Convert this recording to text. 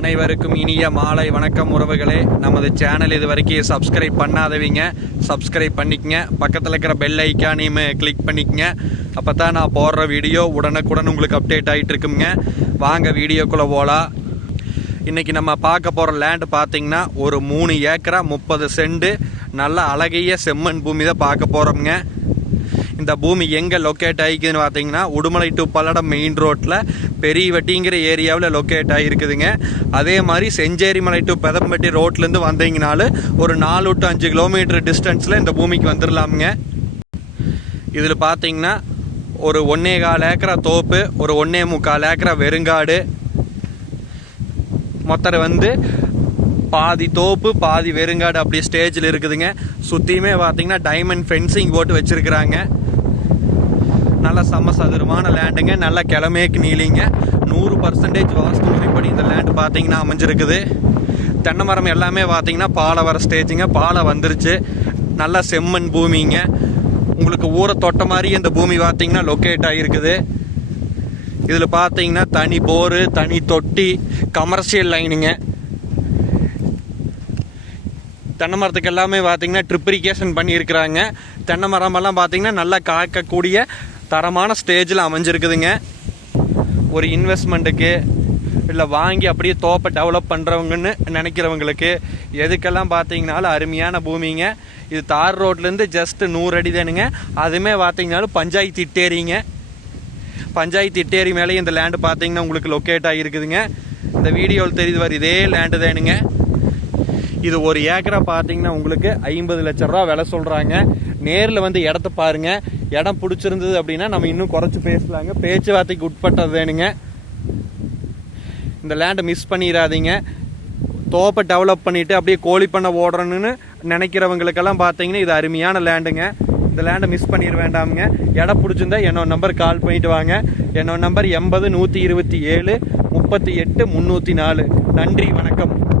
அனைவருக்கும் இனிய மாலை வணக்கம் உறவுகளே. நமது சேனல் இது வரைக்கும் சப்ஸ்கிரைப் பண்ணாதவங்க. சப்ஸ்கிரைப் பண்ணிக்கங்க. பக்கத்தில் இருக்கிற பெல் ஐக்கானையும் கிளிக் பண்ணிக்கங்க. அப்போ தான் நான் போடுற வீடியோ உடனுக்குடன் உங்களுக்கு அப்டேட் ஆகிட்டு இருக்குங்க. வாங்க வீடியோக்குள்ளே போகலாம் இன்றைக்கி நம்ம பார்க்க போகிற லேண்டு பார்த்திங்கன்னா ஒரு மூணு ஏக்கரா முப்பது செண்டு நல்ல அழகிய செம்மண் பூமி தான் பார்க்க போகிறோம்ங்க இந்த பூமி எங்கே லொக்கேட் ஆகிக்குதுன்னு பார்த்தீங்கன்னா உடுமலை டு பல்லடம் மெயின் ரோட்டில் பெரிய வட்டிங்கிற ஏரியாவில் லொக்கேட் ஆகிருக்குதுங்க. அதே மாதிரி செஞ்சேரி மலை டு பெதம்பட்டி ரோட்லேருந்து வந்தீங்கனாலும் ஒரு நாலு டு அஞ்சு கிலோமீட்டர் டிஸ்டன்ஸில் இந்த பூமிக்கு வந்துடலாமுங்க இதில் பார்த்தீங்கன்னா ஒரு ஒன்னே கால் ஏக்கரா தோப்பு ஒரு ஒன்னே முக்கால் ஏக்கரா வெறுங்காடு. மொத்தம் வந்து பாதி தோப்பு பாதி வெறுங்காடு அப்படி ஸ்டேஜில் இருக்குதுங்க. சுற்றியுமே பார்த்தீங்கன்னா டைமண்ட் ஃபென்சிங் போட்டு வச்சுருக்குறாங்க. நல்ல சமசதுரமான லேண்டுங்க நல்ல கிழமேக்கு நீலிங்க நூறு பர்சன்டேஜ் வாஸ்து முறைப்படி இந்த லேண்டு பார்த்தீங்கன்னா அமைஞ்சிருக்குது. தென்னை மரம் எல்லாமே பார்த்தீங்கன்னா பாலை வர ஸ்டேஜுங்க பாலை வந்துருச்சு. நல்ல செம்மண் பூமிங்க. உங்களுக்கு ஊரை தொட்ட மாதிரி இந்த பூமி பார்த்தீங்கன்னா லொக்கேட் ஆகிருக்குது. இதில் பார்த்தீங்கன்னா தனி போரு தனி தொட்டி கமர்ஷியல் லைனுங்க தென்னை மரத்துக்கு எல்லாமே பார்த்தீங்கன்னா ட்ரிப்ரிகேஷன் பண்ணியிருக்கிறாங்க. தென்னை மரமெல்லாம் பார்த்தீங்கன்னா நல்லா காக்கக்கூடிய தரமான ஸ்டேஜில் அமைஞ்சிருக்குதுங்க. ஒரு இன்வெஸ்ட்மெண்ட்டுக்கு இல்லை வாங்கி அப்படியே தோப்பை டெவலப் பண்ணுறவங்கன்னு நினைக்கிறவங்களுக்கு எதுக்கெல்லாம் பார்த்தீங்கனாலும் அருமையான பூமிங்க. இது தார் ரோட்லேருந்து ஜஸ்ட்டு நூறு அடி தானுங்க. அதுவுமே பார்த்தீங்கனாலும் பஞ்சாயத்து இட்டேரிங்க. பஞ்சாயத்து இட்டேரி மேலேயும் இந்த லேண்டு பார்த்தீங்கன்னா உங்களுக்கு லொக்கேட் ஆகிருக்குதுங்க இந்த வீடியோவில் தெரியுது வர இதே லேண்டு தானுங்க. இது ஒரு ஏக்கரை பார்த்தீங்கன்னா உங்களுக்கு ஐம்பது லட்ச ரூபா விலை சொல்கிறாங்க நேரில் வந்து இடத்த பாருங்கள் இடம் பிடிச்சிருந்தது அப்படின்னா நம்ம இன்னும் குறைச்சி பேசலாங்க. பேச்சுவார்த்தைக்கு உட்பட்டது வேணுங்க. இந்த லேண்டை மிஸ் பண்ணிடாதீங்க. தோப்பை டெவலப் பண்ணிவிட்டு அப்படியே கோழி பண்ண ஓடுறணுன்னு நினைக்கிறவங்களுக்கெல்லாம் பார்த்தீங்கன்னா இது அருமையான லேண்டுங்க இந்த லேண்டை மிஸ் பண்ணிட வேண்டாமுங்க. இடம் பிடிச்சிருந்தா என்னோட நம்பர் கால் பண்ணிட்டு வாங்க. என்னோட நம்பர் எண்பது நூற்றி இருபத்தி ஏழு முப்பத்தி எட்டு முந்நூற்றி நாலு. நன்றி வணக்கம்.